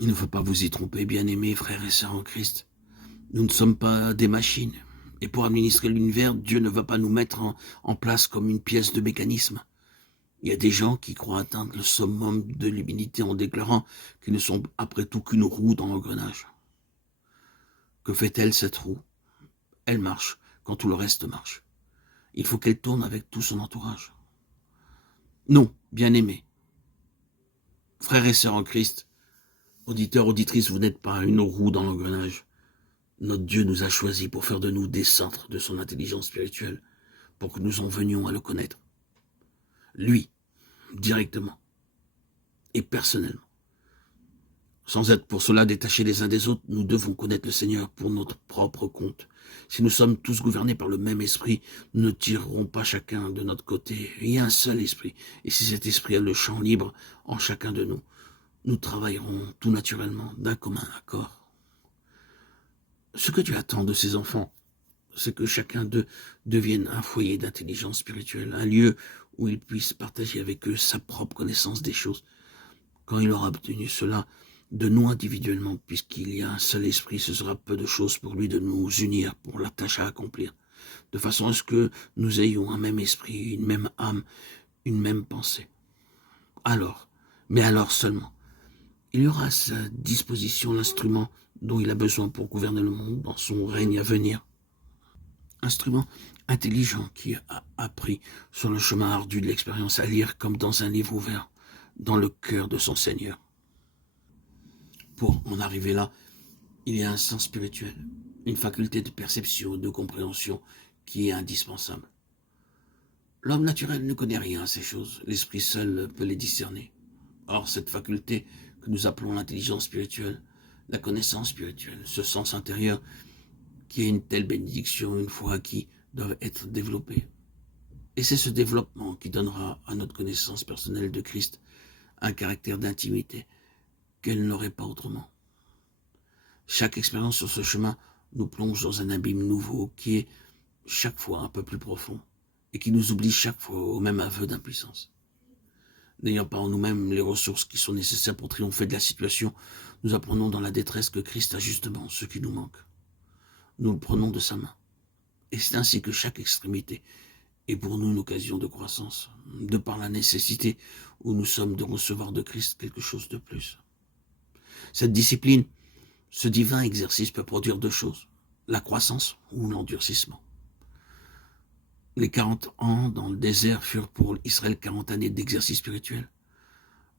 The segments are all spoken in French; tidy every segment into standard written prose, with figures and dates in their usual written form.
Il ne faut pas vous y tromper, bien-aimés frères et sœurs en Christ. Nous ne sommes pas des machines. Et pour administrer l'univers, Dieu ne va pas nous mettre en place comme une pièce de mécanisme. Il y a des gens qui croient atteindre le summum de l'humilité en déclarant qu'ils ne sont après tout qu'une roue dans l'engrenage. Que fait-elle cette roue? Elle marche quand tout le reste marche. Il faut qu'elle tourne avec tout son entourage. Non, bien-aimés, frères et sœurs en Christ, auditeurs, auditrices, vous n'êtes pas une roue dans l'engrenage. Notre Dieu nous a choisis pour faire de nous des centres de son intelligence spirituelle, pour que nous en venions à le connaître. Lui, directement et personnellement. Sans être pour cela détachés les uns des autres, nous devons connaître le Seigneur pour notre propre compte. Si nous sommes tous gouvernés par le même esprit, nous ne tirerons pas chacun de notre côté. Il y a un seul esprit. Et si cet esprit a le champ libre en chacun de nous, nous travaillerons tout naturellement d'un commun accord. Ce que Dieu attend de ses enfants, c'est que chacun d'eux devienne un foyer d'intelligence spirituelle, un lieu où il puisse partager avec eux sa propre connaissance des choses. Quand il aura obtenu cela de nous individuellement, puisqu'il y a un seul esprit, ce sera peu de choses pour lui de nous unir pour la tâche à accomplir, de façon à ce que nous ayons un même esprit, une même âme, une même pensée. Alors, mais alors seulement, il y aura à sa disposition l'instrument dont il a besoin pour gouverner le monde dans son règne à venir. Instrument intelligent qui a appris sur le chemin ardu de l'expérience à lire comme dans un livre ouvert, dans le cœur de son Seigneur. Pour en arriver là, il y a un sens spirituel, une faculté de perception, de compréhension qui est indispensable. L'homme naturel ne connaît rien à ces choses, l'esprit seul peut les discerner. Or, cette faculté que nous appelons l'intelligence spirituelle, la connaissance spirituelle, ce sens intérieur qui est une telle bénédiction une fois acquis, doivent être développés. Et c'est ce développement qui donnera à notre connaissance personnelle de Christ un caractère d'intimité qu'elle n'aurait pas autrement. Chaque expérience sur ce chemin nous plonge dans un abîme nouveau qui est chaque fois un peu plus profond et qui nous oblige chaque fois au même aveu d'impuissance. N'ayant pas en nous-mêmes les ressources qui sont nécessaires pour triompher de la situation, nous apprenons dans la détresse que Christ a justement ce qui nous manque. Nous le prenons de sa main. Et c'est ainsi que chaque extrémité est pour nous une occasion de croissance, de par la nécessité où nous sommes de recevoir de Christ quelque chose de plus. Cette discipline, ce divin exercice peut produire deux choses, la croissance ou l'endurcissement. Les 40 ans dans le désert furent pour Israël 40 années d'exercice spirituel.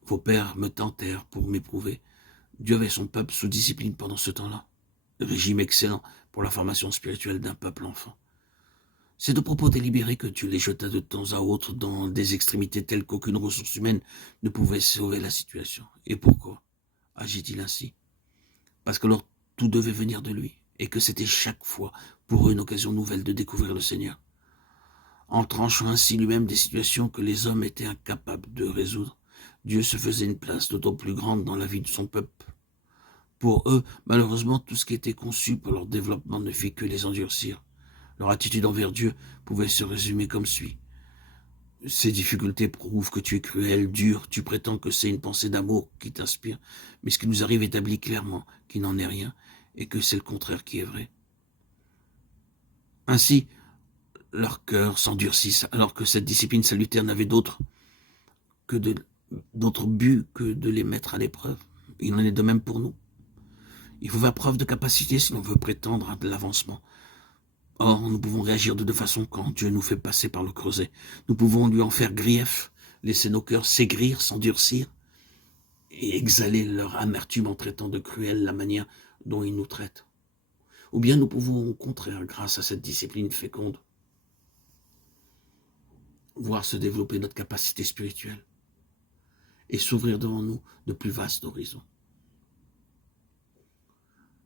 Vos pères me tentèrent pour m'éprouver. Dieu avait son peuple sous discipline pendant ce temps-là. Régime excellent pour la formation spirituelle d'un peuple enfant. C'est de propos délibérés que Dieu les jeta de temps à autre dans des extrémités telles qu'aucune ressource humaine ne pouvait sauver la situation. Et pourquoi agit-il ainsi? Parce que alors tout devait venir de lui, et que c'était chaque fois pour eux une occasion nouvelle de découvrir le Seigneur. En tranchant ainsi lui-même des situations que les hommes étaient incapables de résoudre, Dieu se faisait une place d'autant plus grande dans la vie de son peuple. Pour eux, malheureusement, tout ce qui était conçu pour leur développement ne fit que les endurcir. Leur attitude envers Dieu pouvait se résumer comme suit. Ces difficultés prouvent que tu es cruel, dur, tu prétends que c'est une pensée d'amour qui t'inspire, mais ce qui nous arrive établit clairement qu'il n'en est rien et que c'est le contraire qui est vrai. Ainsi, leur cœur s'endurcissent alors que cette discipline salutaire n'avait d'autre but que de les mettre à l'épreuve. Il en est de même pour nous. Il faut faire preuve de capacité si l'on veut prétendre à de l'avancement. Or, nous pouvons réagir de deux façons quand Dieu nous fait passer par le creuset. Nous pouvons lui en faire grief, laisser nos cœurs s'aigrir, s'endurcir, et exhaler leur amertume en traitant de cruelle la manière dont il nous traite. Ou bien nous pouvons au contraire, grâce à cette discipline féconde, voir se développer notre capacité spirituelle et s'ouvrir devant nous de plus vastes horizons.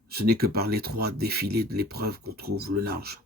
Ce n'est que par l'étroit défilé de l'épreuve qu'on trouve le large.